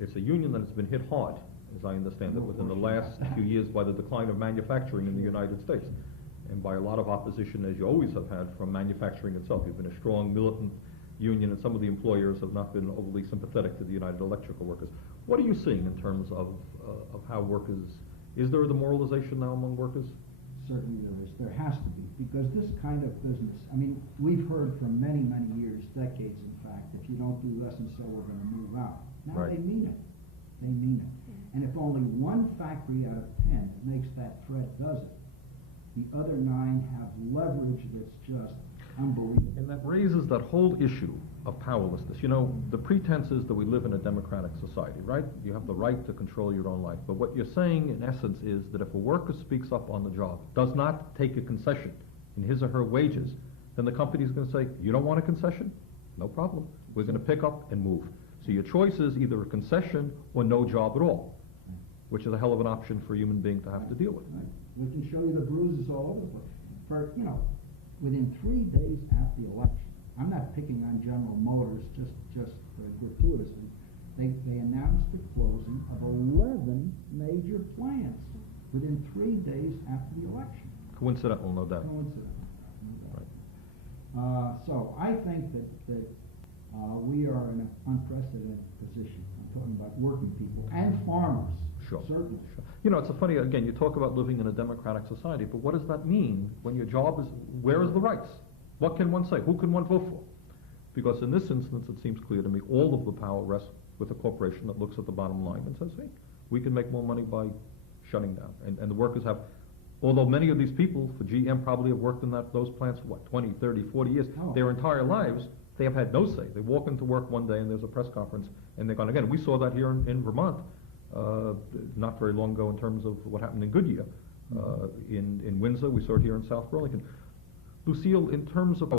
It's a union that has been hit hard, as I understand it, within the last few years by the decline of manufacturing in the United States, and by a lot of opposition, as you always have had, from manufacturing itself. You've been a strong militant union, and some of the employers have not been overly sympathetic to the United Electrical Workers. What are you seeing in terms of how workers, is there a demoralization now among workers? Certainly there is. There has to be, because this kind of business, I mean, we've heard for many, many years, decades in fact, if you don't do less than so, we're going to move out. Now Right. they mean it. They mean it. And if only one factory out of 10 that makes that threat does it, the other 9 have leverage that's just unbelievable. And that raises that whole issue of powerlessness. You know, the pretense is that we live in a democratic society, right? You have the right to control your own life. But what you're saying, in essence, is that if a worker speaks up on the job, does not take a concession in his or her wages, then the company's going to say, you don't want a concession? No problem. We're going to pick up and move. So your choice is either a concession or no job at all, which is a hell of an option for a human being to have to deal with. Right. We can show you the bruises all over the place. For, you know, within 3 days after the election, I'm not picking on General Motors just gratuitously, they announced the closing of 11 major plants within 3 days after the election. Coincidental, no doubt. Coincidental, no doubt. Right. So I think that we are in an unprecedented position. I'm talking about working people and farmers. Sure. Certainly. Sure. You know, it's a funny, again, you talk about living in a democratic society, but what does that mean when your job is, where is the rights? What can one say? Who can one vote for? Because in this instance, it seems clear to me, all of the power rests with a corporation that looks at the bottom line and says, hey, we can make more money by shutting down. And the workers have, although many of these people for GM probably have worked in those plants for, 20, 30, 40 years, their entire lives, they have had no say. They walk into work one day and there's a press conference and they're gone. Again, we saw that here in Vermont. Not very long ago in terms of what happened in Goodyear. In Windsor, we saw it here in South Burlington. Lucille, in terms of